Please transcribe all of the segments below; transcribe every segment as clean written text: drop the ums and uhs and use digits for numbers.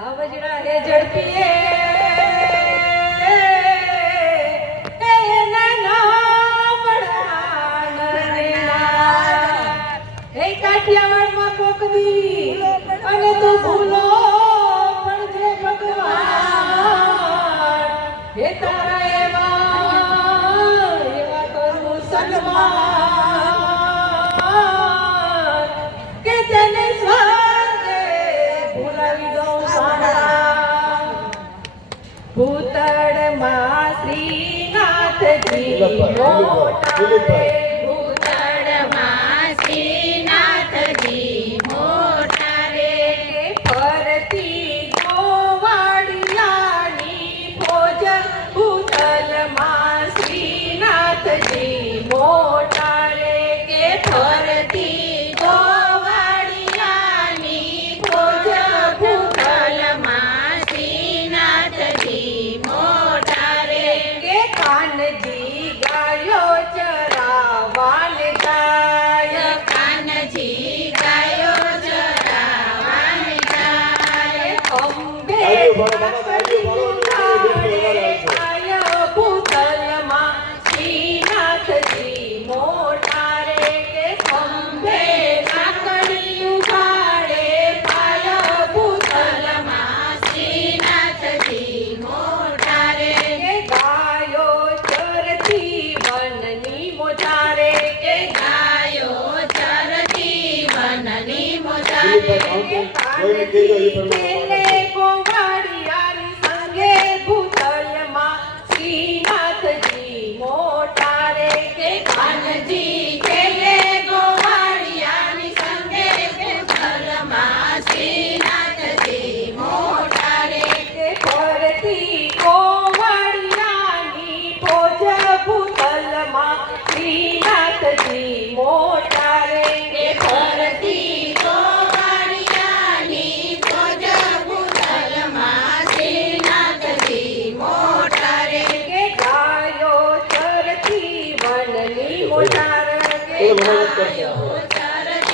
વજડા હે ઝડપીએ કાઠિયાવાડમાં કોક દી અને તું ભૂલો પણ જે ભગવાન હે તારા એવા કરું સન્માન કે તેને સ્વર્ગે ભૂલાવી દઉં સારા ભૂતળમાં શ્રીનાથજી મોટા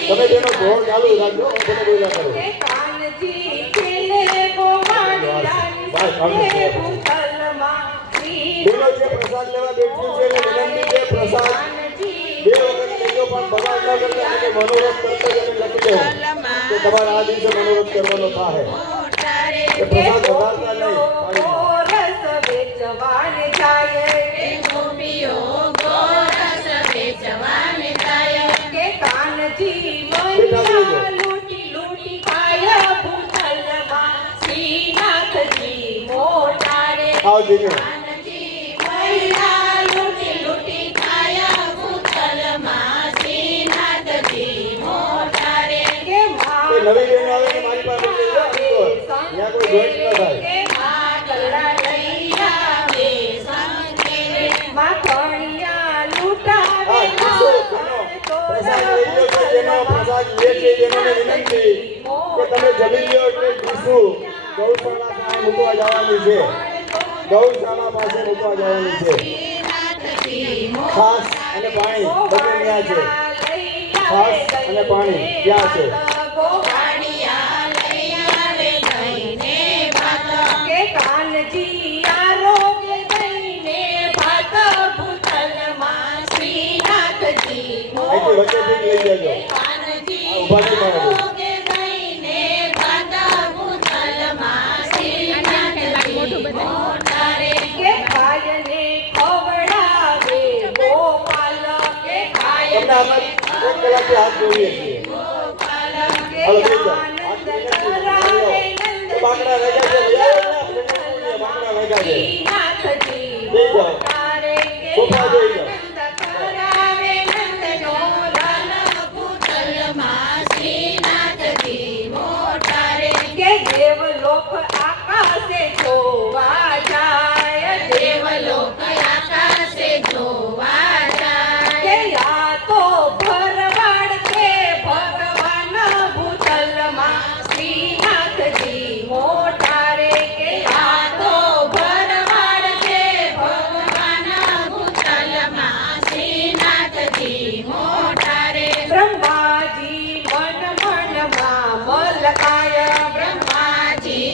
તમે તેનો ઘોર ચાલુ રાખજો મને બોલા કરો કાનજી ખેલે ગોવાળિયાની સંગે ભૂતલમાં બોલો જે પ્રસાદ લેવા બેઠ્યું છે એને વિનંતી છે પ્રસાદ બે વખત લેજો પણ બગાડ ન કરતા અને મનોરથ કરતા જઈને લખી દો કે તમારે આ દિવસે મનોરથ કરવાનો થાય એ પ્રસાદ વધારતા નહીં રસ વેચવાને જાય એ ગોપીઓ ગોરસ વેચવાને જાય કે કાનજી મૈયા લૂટી લૂટી ખાય ભૂતલમાં શ્રીનાથજી મોટા રે આવજો કાનજી મૈયા લૂટી લૂટી ખાય ભૂતલમાં શ્રીનાથજી મોટા રે કે એ નવી બેન આવે ને મારી પાસે લઈ જાઓ ત્યાં કોઈ જોઈન્ટ ન થાય કે માગડા લઈ આવે સંગે માખણિયા લૂટાવે હા કિશોર પ્રસાદ લઈ લો કે જેનો પ્રસાદ લે છે તેનોને વિનંતી કે તમે જમી લો એટલે કિશોર ગૌશાળા પાસે મૂકવા જવાની છે ગૌશાળા પાસે મૂકવા જવાની છે છાસ અને પાણી બંને ત્યાં છે છાસ અને પાણી ત્યાં છે ગોવાળિયા લઈ આવે દઈને ભાત કે કાનજી આરોગ્ય દઈને ભાત ભૂતલમાં શ્રીનાથજી અહીંથી વચ્ચેથી લઈ જજો કાનજી ઉભા થઈ મારા આરોગે દઈને ભાત ભૂતલમાં શ્રીનાથજી મોટા રે કે ગાયને ખવડાવે ગોપાલ કે તમને આમાં 1 કલાકથી હાથ જોડીએ છીએ ગોપાલ કે હાલો લઈ જાઓ આનંદ હાથ કરાવે નંદ બાંગડા વેગા છે બાંગડા વેગા છે શ્રીનાથજી લઈ જાઓ મોટા રે કે સોફા જોઈ જાઓ આનંદ કરાવે નંદનો રન ભૂતલમાં શ્રીનાથજી મોટા રે કે દેવલોક આકાશે જોવા જાય દેવલોક આકાશે જોવા જાય કે આ તો ભરવાડ છે ભગવાન ભૂતલમાં શ્રીનાથજી મોટા રે કે આ તો ભરવાડ છે ભગવાન ભૂતલમાં શ્રીનાથજી મોટા રે બ્રહ્માજી મન મનમાં મલકાય બ્રહ્માજી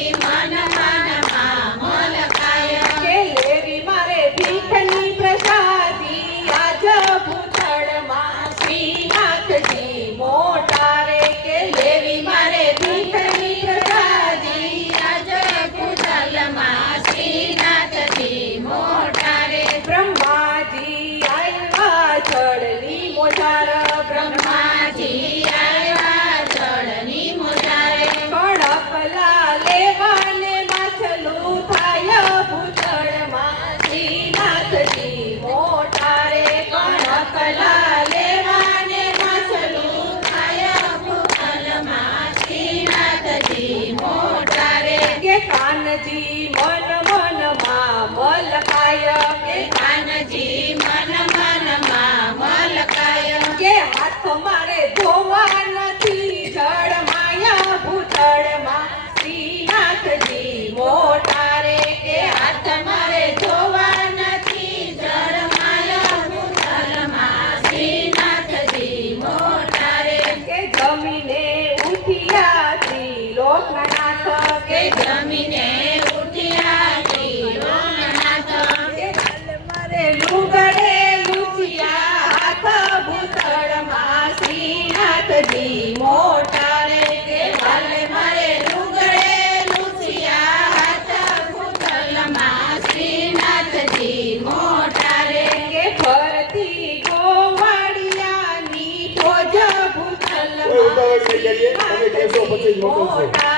કાનજી મન મનમાં મલકાય કે કાનજી મન મનમાં મલકાય કે હાથ મારે ધોવા નથી જળમાયા ભૂતળમાં શ્રીનાથજી મોટા રે કે હાથ મારે ધોવા નથી જળમાયા ભૂતલમાં શ્રીનાથજી મોટા રે કે જમીને ઉઠ્યા ત્રિલોકના નાથ કે જમીને ઉઠ્યા ત્રિલોકનાથ કે હાલ મારે લુગડે લૂછ્યા હાથ ભૂતળમાં શ્રીનાથજી મોટા રે કે વાલે મારે લુગડે લૂછિયા હાથ ભૂતલમાં શ્રીનાથજી મોટા રે કે ફરતી ગોવાળિયાની ધોજ કોઈ ઉતાવળ નહીં કરીએ, તમે કહેશો પછી જ મોકલશો. મોટા